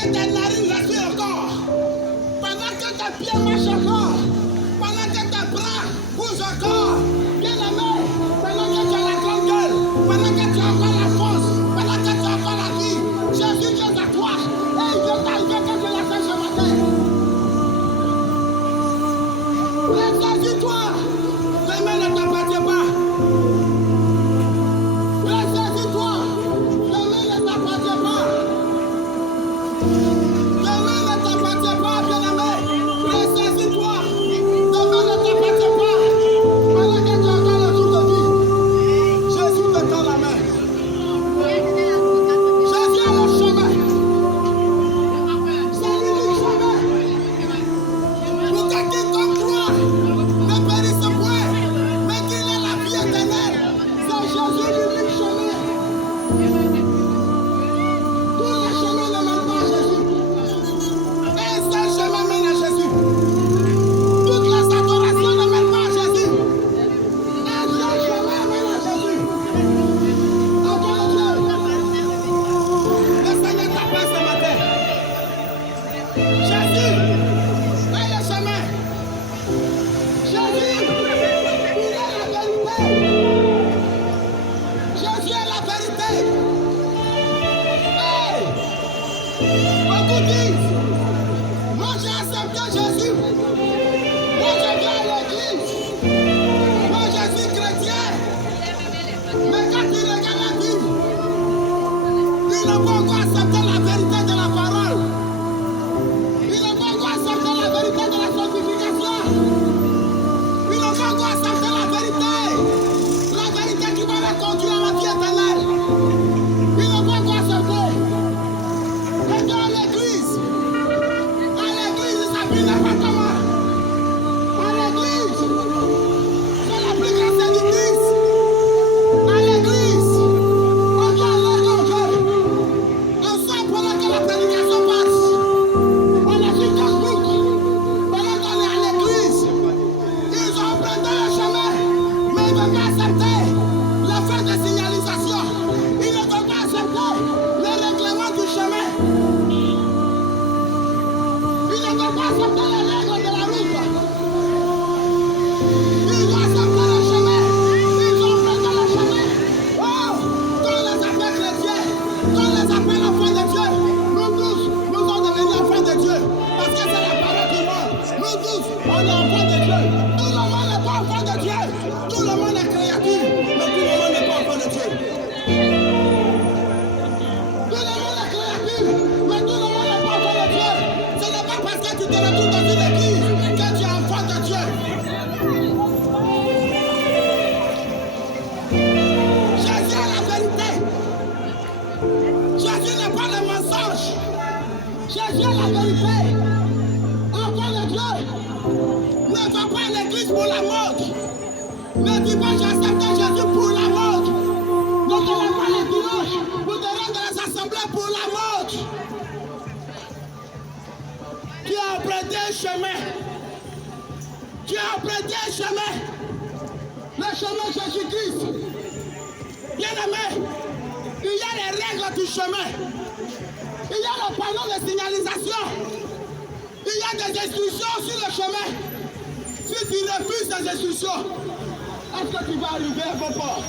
que tes narines respirent encore, pendant que tes pieds marchent encore, pendant que tes bras bougent encore, bien aimé, pendant que tu as la grande gueule, pendant que tu as encore la force, pendant que tu as encore la vie, Jésus vient à toi et il vient t'arriver comme tu l'as fait ce matin. Ressaisis-toi, demain ne t'appartient pas. Ressaisis-toi, demain ne t'appartient pas. Demain ne t'appartient pas, bien-aimé. Ressaisis-toi, demain ne t'appartient pas. Pendant que tu as encore le jour de vie, Jésus te tend la main. Jésus est le chemin. C'est l'unique chemin. Pour que quiconque croit ne périsse point, mais qu'il ait la vie éternelle. C'est Jésus l'unique chemin. Tous les chemins ne mènent pas à Jésus. Un seul chemin mène à Jésus. Toutes les adorations ne mènent pas à Jésus. Un seul chemin mène à Jésus. Encore Dieu. Le Seigneur t'appelle ce matin. Jésus est le chemin. Jésus, il est la vérité. Jésus est la vérité. Hey! Beaucoup disent, moi j'ai accepté Jésus. Moi je viens à l'église. Moi je suis chrétien. Mais quand il regarde la vie, il n'a pas encore accepté la vérité de la parole. Il n'a pas encore accepté la vérité de la sanctification. Il n'a pas encore accepté la vérité qui va le conduire à la vie éternelle. Il n'a pas encore accepté. Et dans l'église, ça finit n'importe comment. À l'église, c'est la plus grande séductrice. À l'église, on vient là comme Dieu. On sort pendant que la prédication passe. On est sur Facebook. Pendant qu'on est à l'église, ils ont emprunté le chemin, mais ils ne veulent pas accepter le fait de signalisation. Ils ne veulent pas accepter le règlement du chemin. Ils ne veulent pas accepter les règles de la route. Ils ont accepté le chemin. Ils ont emprunté le chemin. Oh, qu'on les appelle chrétiens, qu'on les appelle enfants de Dieu. Nous tous, nous sommes devenus enfants de Dieu. Parce que c'est la parole du monde. Nous tous, on est enfants de Dieu. Tout le monde n'est pas enfant de Dieu. Tout le monde est créature, mais tout le monde n'est pas enfant de Dieu. Tout le monde est créature, mais tout le monde n'est pas enfant de Dieu. Ce n'est pas parce que tu te retrouves dans une église que tu es enfant de Dieu. Jésus est la vérité. Jésus n'est pas le mensonge. Jésus est la vérité. Enfant de Dieu, ne va pas à l'église pour la mode. Ne dis pas j'ai accepté Jésus pour la mode. Ne te lève pas les dimanches pour te rendre dans les assemblées pour la mode. Tu as emprunté un chemin. Tu as emprunté un chemin. Le chemin Jésus-Christ. Bien-aimé, il y a les règles du chemin. Il y a le panneau de signalisation. Il y a des instructions sur le chemin. Si tu refuses ces instructions, est-ce que tu vas arriver à bon port?